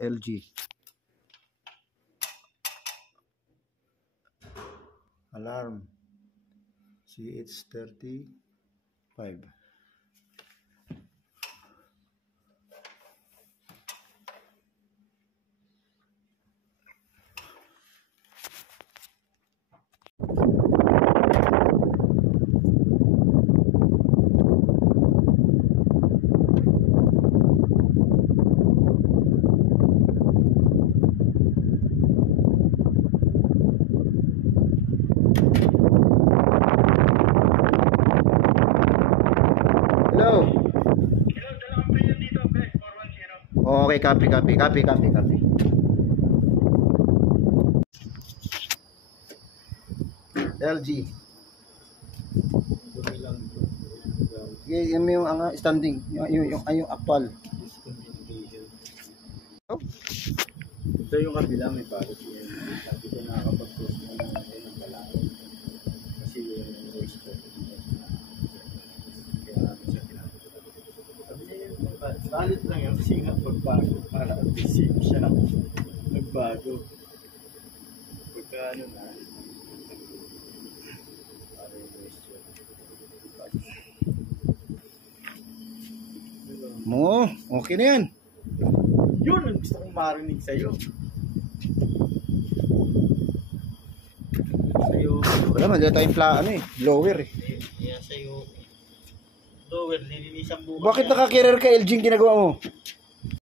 LG. Alarm CH35. Hello. Okay, copy. LG. Yan yung standing, yung actual. Oh. Ito yung kabila, may balot yun. Sabi ko nakakapag-post mo na ngayon ang balao. Kasi yung voice ko. Kaya namin siya pinapagod. Sabi niya yun, balot lang yun kasi nga pagbago para at-receive siya. Nagbago. Pagka ano na, para yung voice ko. Mo, okay na yan. Yun ang gusto kong marinig sa'yo. Wala man, dito tayong blower eh. Kaya sa'yo, lower, nilinisan bukas. Bakit naka-carrier ka LG yung ginagawa mo?